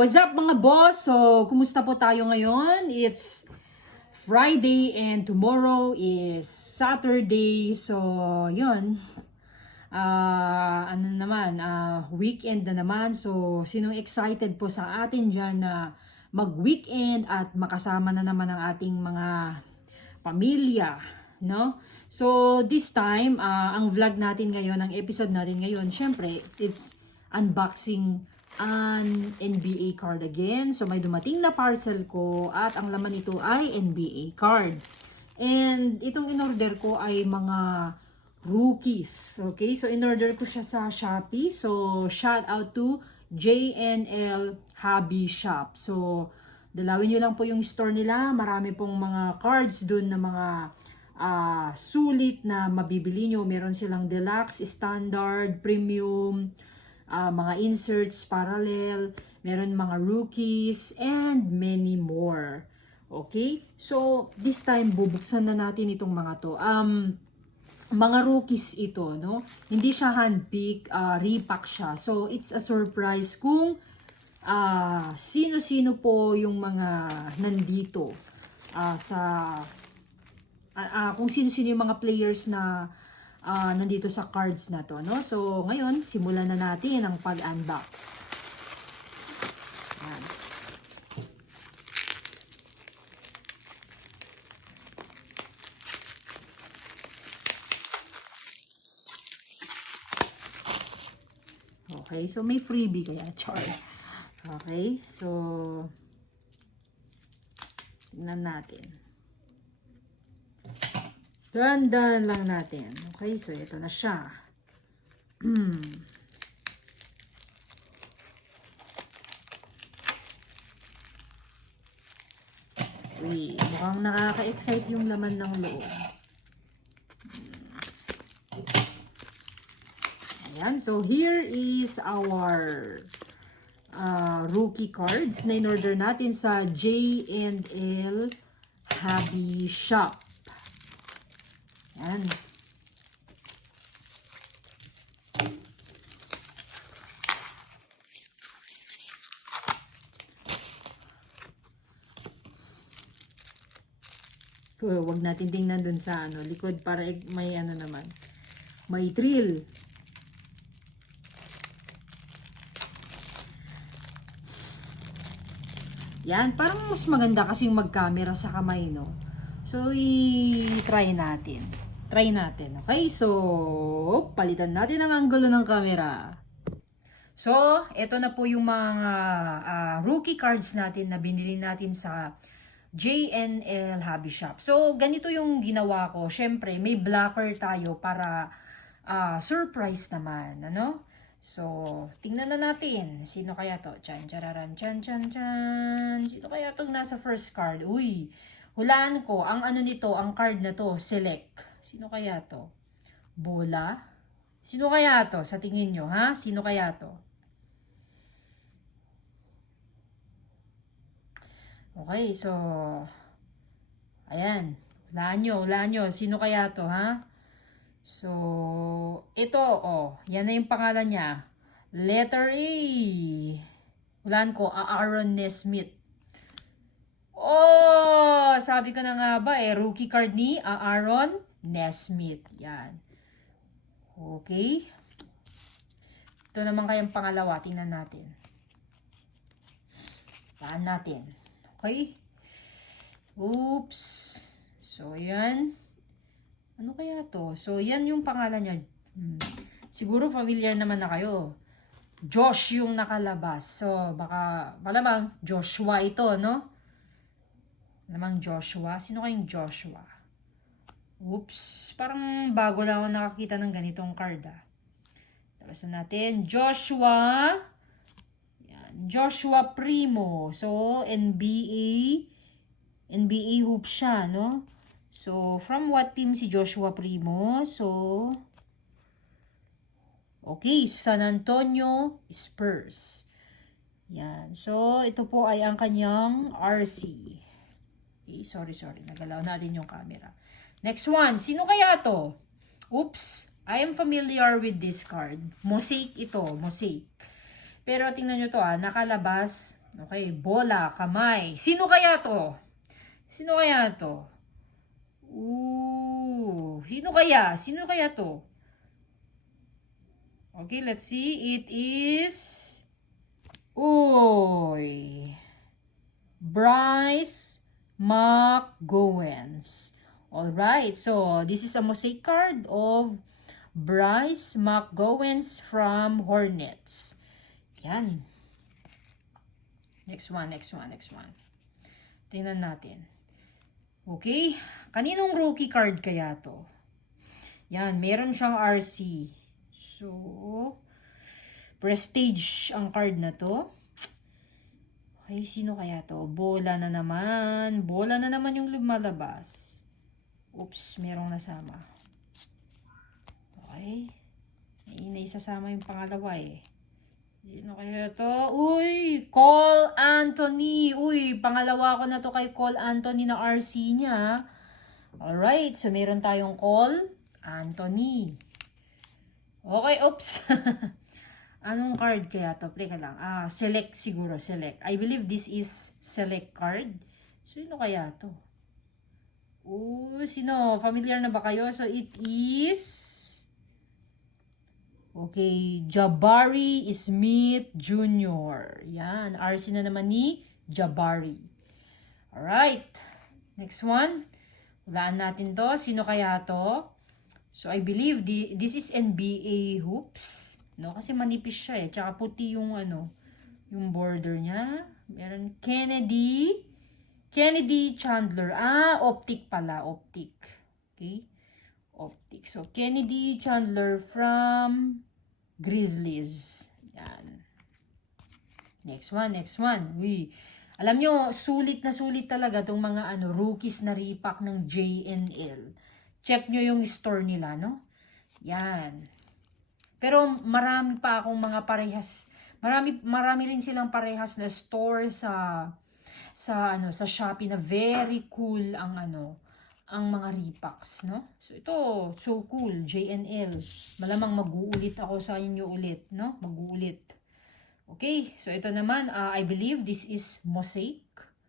What's up mga boss? So, kumusta po tayo ngayon? It's Friday and tomorrow is Saturday. So, yun. Weekend na naman. So, sinong excited po sa atin dyan na mag-weekend at makasama na naman ang ating mga pamilya, no? So, this time, ang vlog natin ngayon, ang episode natin ngayon, syempre, it's unboxing an NBA card again. So, may dumating na parcel ko at ang laman nito ay NBA card. And itong in-order ko ay mga rookies. Okay? So, in-order ko siya sa Shopee. So, shout out to JNL Hobby Shop. So, dalawin nyo lang po yung store nila. Marami pong mga cards dun na mga sulit na mabibili nyo. Meron silang deluxe, standard, premium, mga inserts, parallel, meron mga rookies, and many more. Okay? So, this time, bubuksan na natin itong mga to. Mga rookies ito, no? Hindi siya handpick, repack siya. So, it's a surprise kung sino-sino po yung mga nandito kung sino-sino yung mga players na nandito sa cards na to, no? So, ngayon, simulan na natin ang pag-unbox. Ayan. Okay, so may freebie kaya, char. Okay, so tingnan natin. Dandan lang natin. Okay, so ito na siya. Uy, mukhang nakaka-excite yung laman ng loob. Ayan, so here is our rookie cards na in-order natin sa JNL Hobby Shop. Ayan. Huwag natin tingnan dun sa likod para may naman. May thrill. Yan, parang mas maganda kasing mag-camera sa kamay, no? So, i-try natin. Try natin, okay? So, palitan natin ang angulo ng camera. So, ito na po yung mga rookie cards natin na binili natin sa JNL Hobby Shop. So, ganito yung ginawa ko. Syempre, may blocker tayo para surprise naman, ano? So, tingnan na natin. Sino kaya to? Chan, chararan, chan, chan, chan. Sino kaya itong nasa first card? Uy, hulaan ko. Ang nito, ang card na to, select. Sino kaya to? Bola? Sino kaya to? Sa tingin nyo, ha? Sino kaya to? Okay, so, ayan. Hulaan nyo. Sino kaya to, ha? So, ito, yan na yung pangalan niya. Letter A. Hulaan ko, Aaron Nesmith. Oh, sabi ko na nga ba, rookie card ni Aaron Nesmith. Yan. Okay. Ito naman kayang pangalawa. Tingnan natin. Taan natin. Okay. Oops. So, yan. Ano kaya to? So, yan yung pangalan niya. Siguro familiar naman na kayo. Josh yung nakalabas. So, baka, malamang Joshua ito, no? Malamang Joshua. Sino kayong Joshua? Oops. Parang bago lang ako nakakita ng ganitong card, Tapos na natin. Joshua. Yan. Joshua Primo. So, NBA hoop siya, no? So, from what team si Joshua Primo? So, okay, San Antonio Spurs. Yan. So, ito po ay ang kanyang RC. Okay, sorry. Nagalaw natin yung camera. Next one. Sino kaya to? Oops. I am familiar with this card. Mosaic ito. Mosaic. Pero tingnan nyo to nakalabas Okay, bola, kamay. Sino kaya to? Sino kaya to? Ooh, sino kaya? Sino kaya to? Okay, let's see. It is... Uy! Bryce McGowens. Alright, so this is a mosaic card of Bryce McGowens from Hornets. Yan. Next one. Tingnan natin. Okay, kaninong rookie card kaya to? Yan, meron siyang RC. So, prestige ang card na to. Okay, sino kaya to? Bola na naman. Bola na naman yung lumalabas. Oops, merong nasama. Okay. May isasama yung pangalawa eh. Sino kaya to? Uy, Cole Anthony. Uy, pangalawa ko na to kay Cole Anthony na RC niya. Alright, so meron tayong Cole Anthony. Okay, oops. Anong card kaya to? Play ka lang. Select siguro, select. I believe this is select card. Sino kaya to? Sino? Familiar na ba kayo? So, it is... Okay, Jabari Smith Jr. Yan, RC na naman ni Jabari. Alright, next one. Hulaan natin to. Sino kaya to? So, I believe this is NBA hoops. No? Kasi manipis siya eh. Tsaka puti yung yung border niya. Meron Kennedy Chandler. Optic pala. Optic. Okay. Optic. So, Kennedy Chandler from Grizzlies. Yan. Next one. Uy. Alam nyo, sulit na sulit talaga itong mga rookies na repack ng JNL. Check nyo yung store nila, no? Yan. Pero marami pa akong mga parehas. Marami rin silang parehas na store sa Shopee na very cool ang mga repacks, no? So ito, so cool, JNL. Malamang mag-uulit ako sa inyo ulit, no? Mag-uulit. Okay, so ito naman, I believe this is mosaic.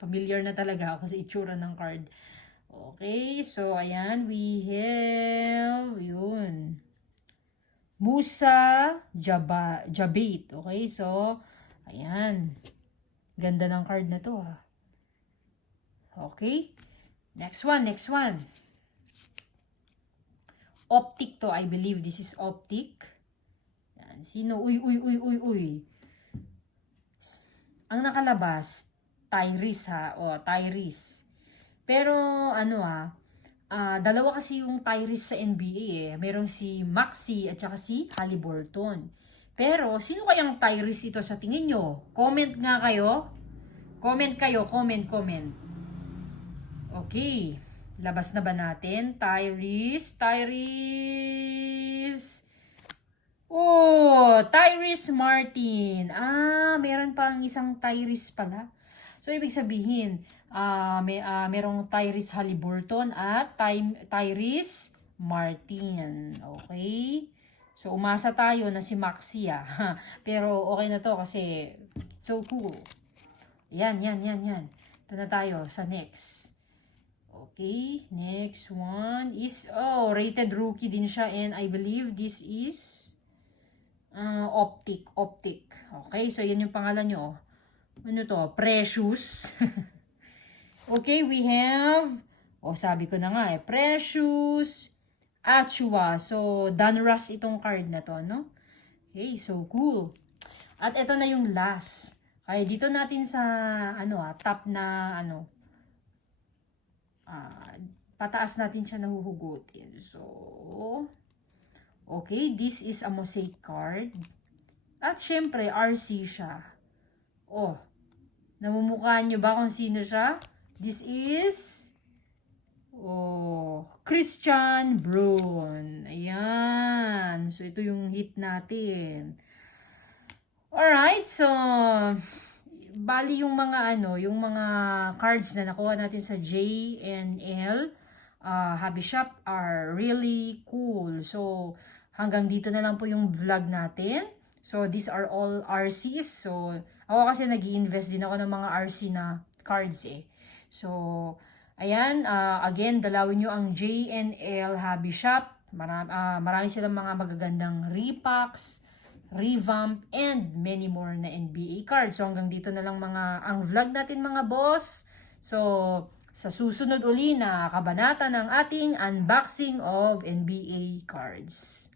Familiar na talaga ako sa itsura ng card. Okay, so ayan, we have, yun. Musa Jabate. Okay, so, ayan. Ganda ng card na to, ha. Okay. Next one. Optic to, I believe this is optic. Yan. Sino? Uy. Ang nakalabas, Tyrese ha. Tyrese. Pero, dalawa kasi yung Tyrese sa NBA eh. Merong si Maxey at saka si Haliburton. Pero, sino kayang Tyrese ito sa tingin nyo? Comment nga kayo. Comment. Okay. Labas na ba natin? Tyrese. Tyrese Martin. Meron pang isang Tyrese pala. So, ibig sabihin, merong Tyrese Haliburton at Tyrese Martin. Okay? So, umasa tayo na si Maxey. Pero, okay na to kasi so cool. Yan. Ito na tayo sa next. Okay, next one is, rated rookie din siya and I believe this is optic. Okay, so yan yung pangalan nyo. Ano to? Precious. Okay, we have, sabi ko na nga Precious Achua. So, Donruss itong card na to, no? Okay, so cool. At ito na yung last. Okay, dito natin sa, top na, pataas natin siya nahuhugutin. So, okay, this is a mosaic card. At syempre, RC siya. Namumukhaan nyo ba kung sino siya? This is, Christian Braun. Ayan. So, ito yung hit natin. Alright, so, bali yung mga yung mga cards na nakuha natin sa JNL Hobby Shop are really cool. So, hanggang dito na lang po yung vlog natin. So these are all RCs. So ako kasi nag-i-invest din ako ng mga RC na cards eh. So ayan, again, dalawin nyo ang JNL Hobby Shop. Marami silang mga magagandang repacks, revamp, and many more na NBA cards. So hanggang dito na lang ang vlog natin mga boss. So sa susunod uli na kabanata ng ating unboxing of NBA cards.